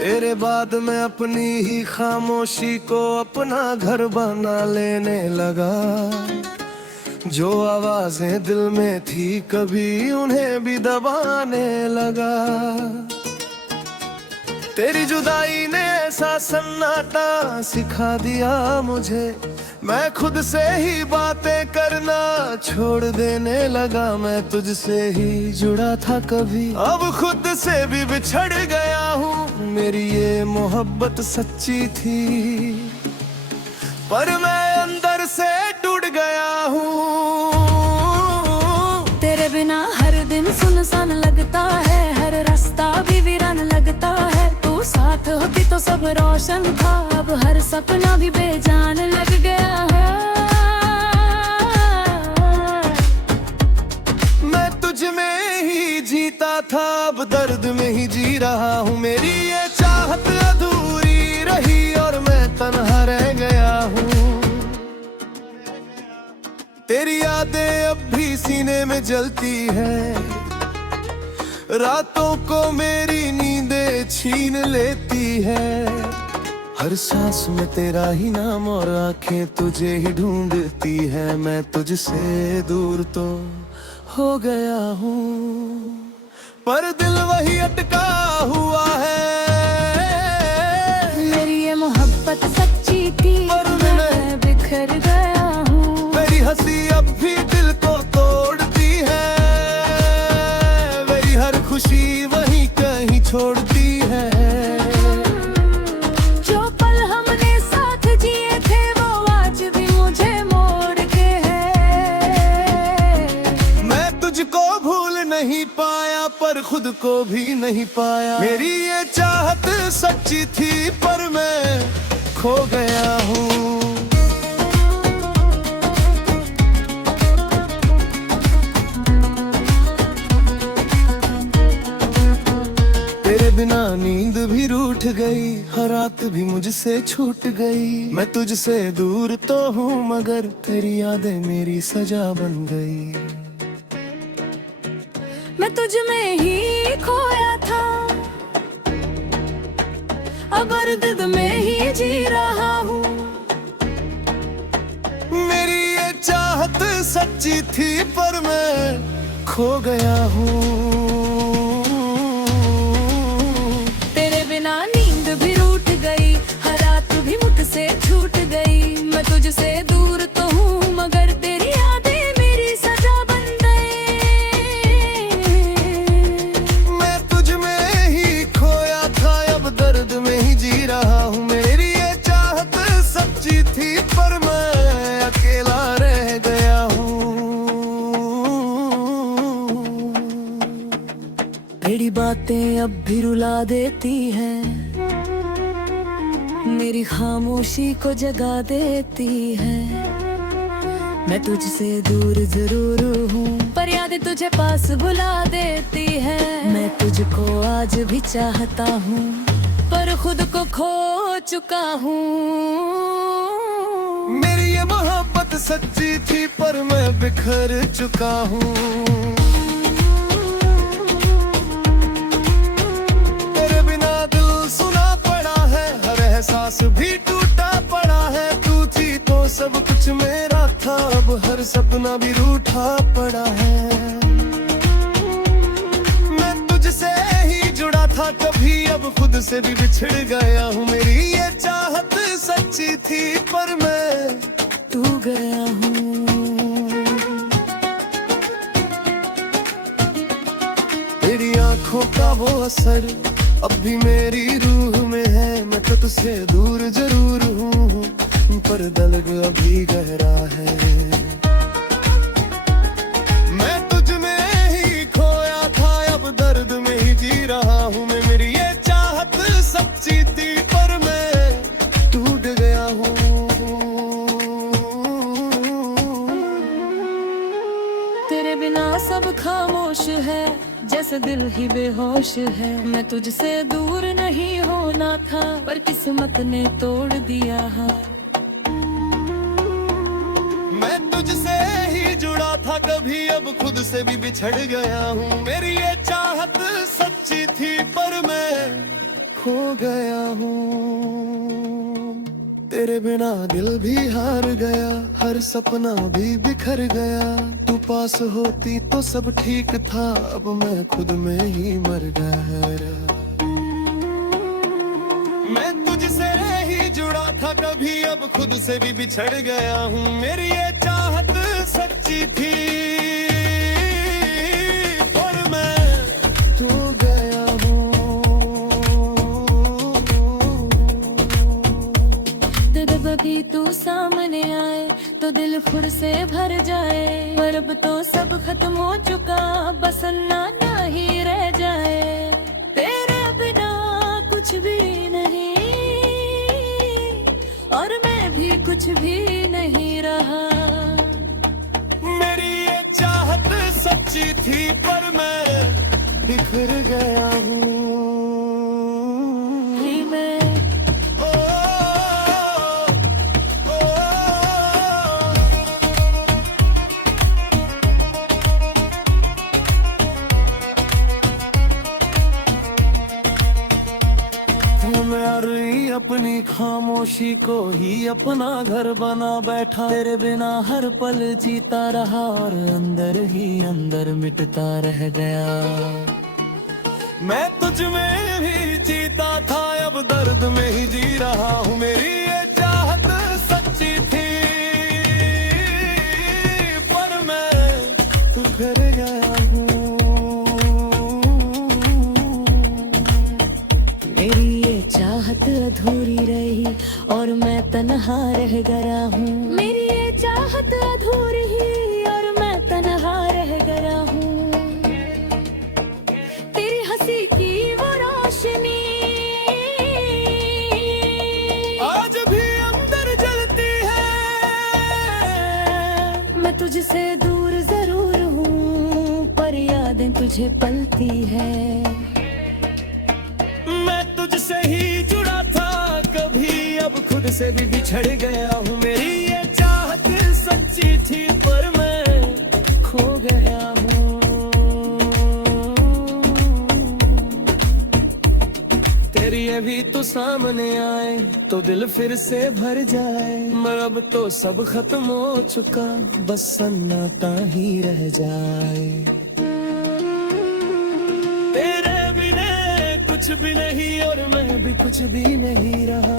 तेरे बाद मैं अपनी ही खामोशी को अपना घर बना लेने लगा। जो आवाजें दिल में थी कभी उन्हें भी दबाने लगा। तेरी जुदाई ने ऐसा सन्नाटा सिखा दिया मुझे, मैं खुद से ही बातें करना छोड़ देने लगा। मैं तुझसे ही जुड़ा था कभी, अब खुद से भी बिछड़ गया हूँ। मेरी ये मोहब्बत सच्ची थी पर मैं अंदर से टूट गया हूँ। तेरे बिना हर दिन सुनसान लगता है, हर रास्ता भी वीरान लगता है। तू साथ होती तो सब रोशन था, अब हर सपना भी बेजान लग गया है। मैं तुझ में ही जीता था, अब दर्द में ही जी रहा हूँ। मेरी ये चाहत अधूरी रही और मैं तन्हा रह गया हूँ। तेरी यादें अब भी सीने में जलती है, रातों को मेरी नींदें छीन लेती है। हर सांस में तेरा ही नाम और आंखें तुझे ही ढूंढती है। मैं तुझसे दूर तो हो गया हूँ पर दिल वही अटका हुआ है। मेरी ये मोहब्बत सच्ची थी पर मैं बिखर गया हूँ। मेरी हंसी अब भी दिल को तोड़ती है, मेरी हर खुशी वहीं कहीं छोड़ती है। जो पल हमने साथ जिए थे वो आज भी मुझे मोड़ के है। मैं तुझको भूल नहीं पाया पर खुद को भी नहीं पाया। मेरी ये चाहत सच्ची थी पर मैं खो गया हूँ। तेरे बिना नींद भी रूठ गई, हर रात भी मुझसे छूट गई। मैं तुझसे दूर तो हूँ मगर तेरी यादें मेरी सजा बन गई। मैं तुझ में ही खोया था, अब दर्द में ही जी रहा हूँ। मेरी ये चाहत सच्ची थी पर मैं खो गया हूँ। तेरे बिना नींद भी रूठ गई, हर रात भी मुझसे छूट गई। मैं तुझसे दूर तो हूँ मगर तेरी यादें मेरी सजा बन गई। मैं तुझ में ही खोया था, अब दर्द में ही जी रहा हूँ। मेरी ये चाहत सच्ची थी पर मैं अकेला रह गया हूँ। तेरी बातें अब भी रुला देती हैं, मेरी खामोशी को जगा देती है। मैं तुझसे दूर जरूर हूँ पर यादें तुझे पास बुला देती है। मैं तुझको आज भी चाहता हूँ पर खुद को खो चुका हूँ। मेरी ये मोहब्बत सच्ची थी पर मैं बिखर चुका हूँ। तेरे बिना दिल सुना पड़ा है, हर एहसास भी टूटा पड़ा है। तू थी तो सब कुछ मेरा था, अब हर सपना भी रूठा पड़ा है। मैं तुझसे ही जुड़ा था कभी, अब खुद से भी बिछड़ गया हूँ। मेरी ये चाहत सच्ची थी पर मैं तू गया हूँ। तेरी आंखों का वो असर अब भी मेरी रूह में है। मैं तो तुझसे दूर जरूर हूँ पर दर्द अभी गहरा है। मैं तुझ में ही खोया था, अब दर्द में ही जी रहा हूँ। मैं मेरी ये चाहत सच्ची थी पर मैं टूट गया हूँ। तेरे बिना सब खामोश है, जैसे दिल ही बेहोश है। मैं तुझसे दूर नहीं होना था पर किस्मत ने तोड़ दिया है। मैं तुझसे ही जुड़ा था कभी, अब खुद से भी बिछड़ गया हूँ। मेरी ये चाहत सच्ची थी पर मैं खो गया हूँ। तेरे बिना दिल भी हार गया, हर सपना भी बिखर गया। तू पास होती तो सब ठीक था, अब मैं खुद में ही मर गया। मैं तुझसे ही जुड़ा था कभी, अब खुद से भी बिछड़ गया हूँ। मेरी ये चाहत सच्ची थी और मैं तू गया हूँ। जब भी तू सामने आए तो दिल फुर से भर जाए, पर अब तो सब खत्म हो चुका, बस अन्ना ही रह जाए। तेरे बिना कुछ भी नहीं और मैं भी कुछ भी नहीं रहा। मेरी ये चाहत सच्ची थी पर मैं बिखर गया हूँ। मैं अपनी खामोशी को ही अपना घर बना बैठा। तेरे बिना हर पल जीता रहा और अंदर ही अंदर मिटता रह गया। मैं तुझ में भी जीता था, अब दर्द में ही जी रहा हूँ। मेरी ये चाहत सच्ची थी पर मैं बिखर गया हूँ। मेरी ये चाहत अधूरी रही और मैं तन्हा रह गया हूँ। मेरी ये चाहत अधूरी ही और मैं तन्हा रह गया हूँ। तेरी हंसी की वो रोशनी आज भी अंदर जलती है। मैं तुझसे दूर जरूर हूँ पर यादें तुझे पलती है। मैं तुझसे ही जुड़ा था कभी, अब खुद से भी बिछड़ गया हूँ। मेरी ये चाहत सच्ची थी पर मैं खो गया हूँ। तेरी ये भी तो सामने आए तो दिल फिर से भर जाए, मगर अब तो सब खत्म हो चुका, बस सन्नाटा ही रह जाए। तेरे बिना कुछ भी नहीं और मैं भी कुछ भी नहीं रहा।